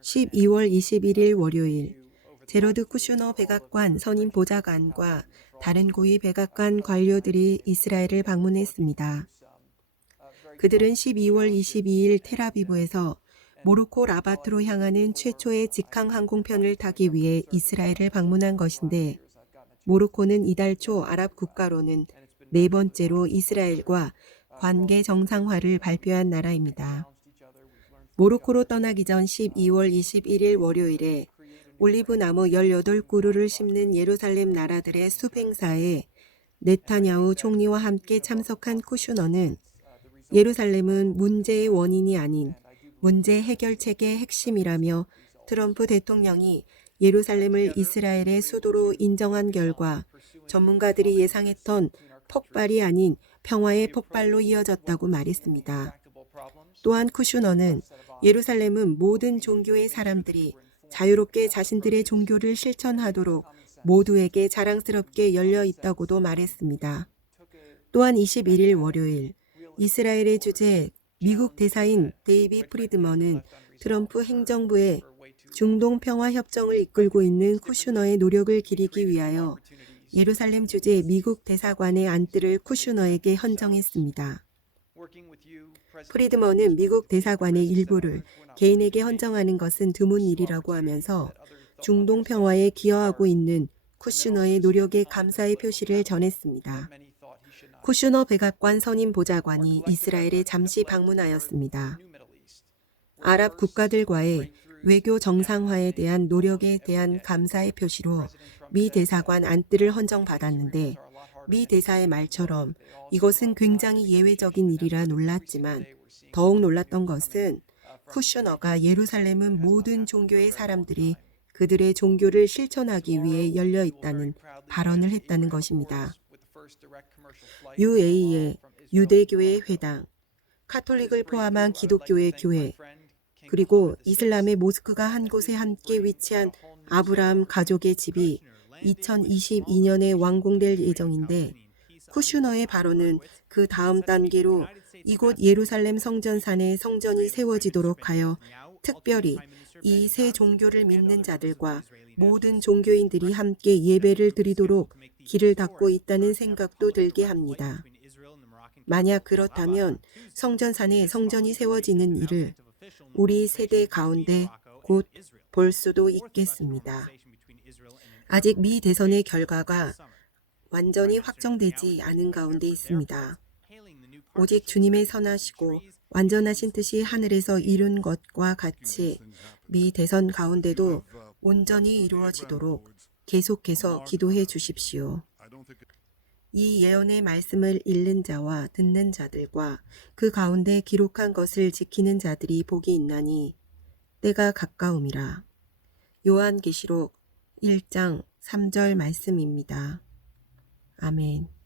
12월 21일 월요일 제러드 쿠슈너 백악관 선임 보좌관과 다른 고위 백악관 관료들이 이스라엘을 방문했습니다. 그들은 12월 22일 테라비브에서 모로코 라바트로 향하는 최초의 직항 항공편을 타기 위해 이스라엘을 방문한 것인데 모로코는 이달 초 아랍 국가로는 네 번째로 이스라엘과 관계 정상화를 발표한 나라입니다. 모로코로 떠나기 전 12월 21일 월요일에 올리브 나무 18그루를 심는 예루살렘 나라들의 숲 행사에 네타냐후 총리와 함께 참석한 쿠슈너는 예루살렘은 문제의 원인이 아닌 문제 해결책의 핵심이라며 트럼프 대통령이 예루살렘을 이스라엘의 수도로 인정한 결과 전문가들이 예상했던 폭발이 아닌 평화의 폭발로 이어졌다고 말했습니다. 또한 쿠슈너는 예루살렘은 모든 종교의 사람들이 자유롭게 자신들의 종교를 실천하도록 모두에게 자랑스럽게 열려 있다고도 말했습니다. 또한 21일 월요일 이스라엘의 주재 미국 대사인 데이비 프리드먼은 트럼프 행정부의 중동 평화 협정을 이끌고 있는 쿠슈너의 노력을 기리기 위하여 예루살렘 주재 미국 대사관의 안뜰을 쿠슈너에게 헌정했습니다. 프리드먼은 미국 대사관의 일부를 개인에게 헌정하는 것은 드문 일이라고 하면서 중동 평화에 기여하고 있는 쿠슈너의 노력에 감사의 표시를 전했습니다. 쿠슈너 백악관 선임 보좌관이 이스라엘에 잠시 방문하였습니다. 아랍 국가들과의 외교 정상화에 대한 노력에 대한 감사의 표시로 미 대사관 안뜰을 헌정받았는데 미 대사의 말처럼 이것은 굉장히 예외적인 일이라 놀랐지만 더욱 놀랐던 것은 쿠슈너가 예루살렘은 모든 종교의 사람들이 그들의 종교를 실천하기 위해 열려 있다는 발언을 했다는 것입니다. UA의 유대교의 회당, 카톨릭을 포함한 기독교의 교회, 그리고 이슬람의 모스크가 한 곳에 함께 위치한 아브라함 가족의 집이 2022년에 완공될 예정인데 쿠슈너의 발언은 그 다음 단계로 이곳 예루살렘 성전산에 성전이 세워지도록 하여 특별히 이 세 종교를 믿는 자들과 모든 종교인들이 함께 예배를 드리도록 길을 닫고 있다는 생각도 들게 합니다. 만약 그렇다면 성전산에 성전이 세워지는 일을 우리 세대 가운데 곧 볼 수도 있겠습니다. 아직 미 대선의 결과가 완전히 확정되지 않은 가운데 있습니다. 오직 주님의 선하시고 완전하신 뜻이 하늘에서 이룬 것과 같이 미 대선 가운데도 온전히 이루어지도록 계속해서 기도해 주십시오. 이 예언의 말씀을 읽는 자와 듣는 자들과 그 가운데 기록한 것을 지키는 자들이 복이 있나니 때가 가까움이라. 요한계시록 1장 3절 말씀입니다. 아멘.